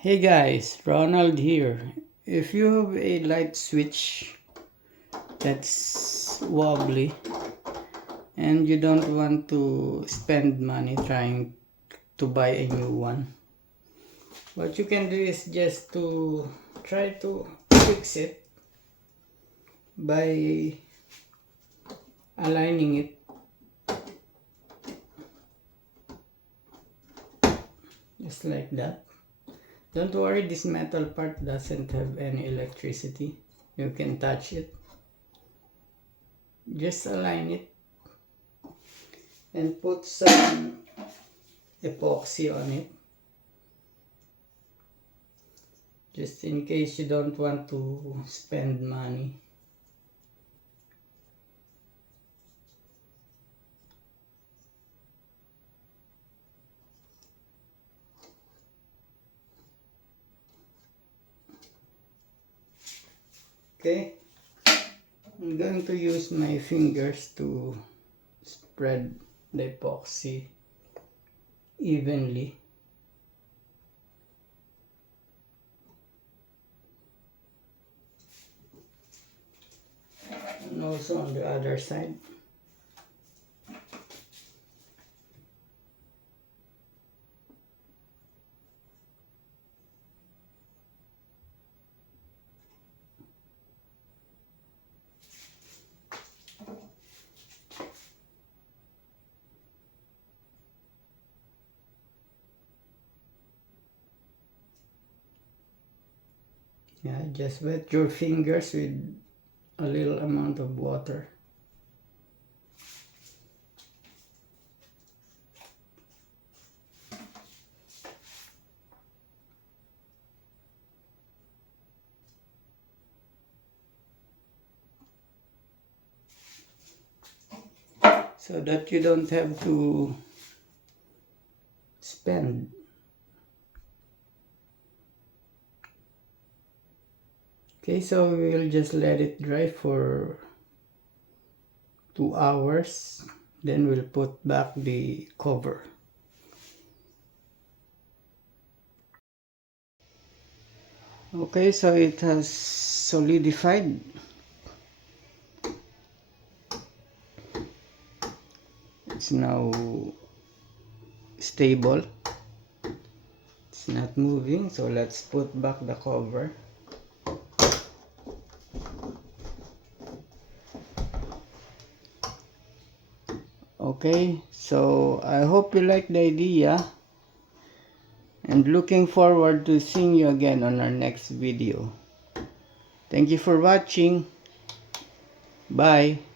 Hey guys, Ronald here. If you have a light switch that's wobbly and you don't want to spend money trying to buy a new one, what you can do is just to try to fix it by aligning it just like that. Don't worry, this metal part doesn't have any electricity. You can touch it. Just align it and put some epoxy on it. Just in case you don't want to spend money. Okay, I'm going to use my fingers to spread the epoxy evenly. And also on the other side. Yeah, just wet your fingers with a little amount of water. So that you don't have to spend. Okay, so we will just let it dry for 2 hours. Then we'll put back the cover. Okay, so it has solidified. It's now stable. It's not moving, so let's put back the cover. Okay, so I hope you like the idea and looking forward to seeing you again on our next video. Thank you for watching. Bye.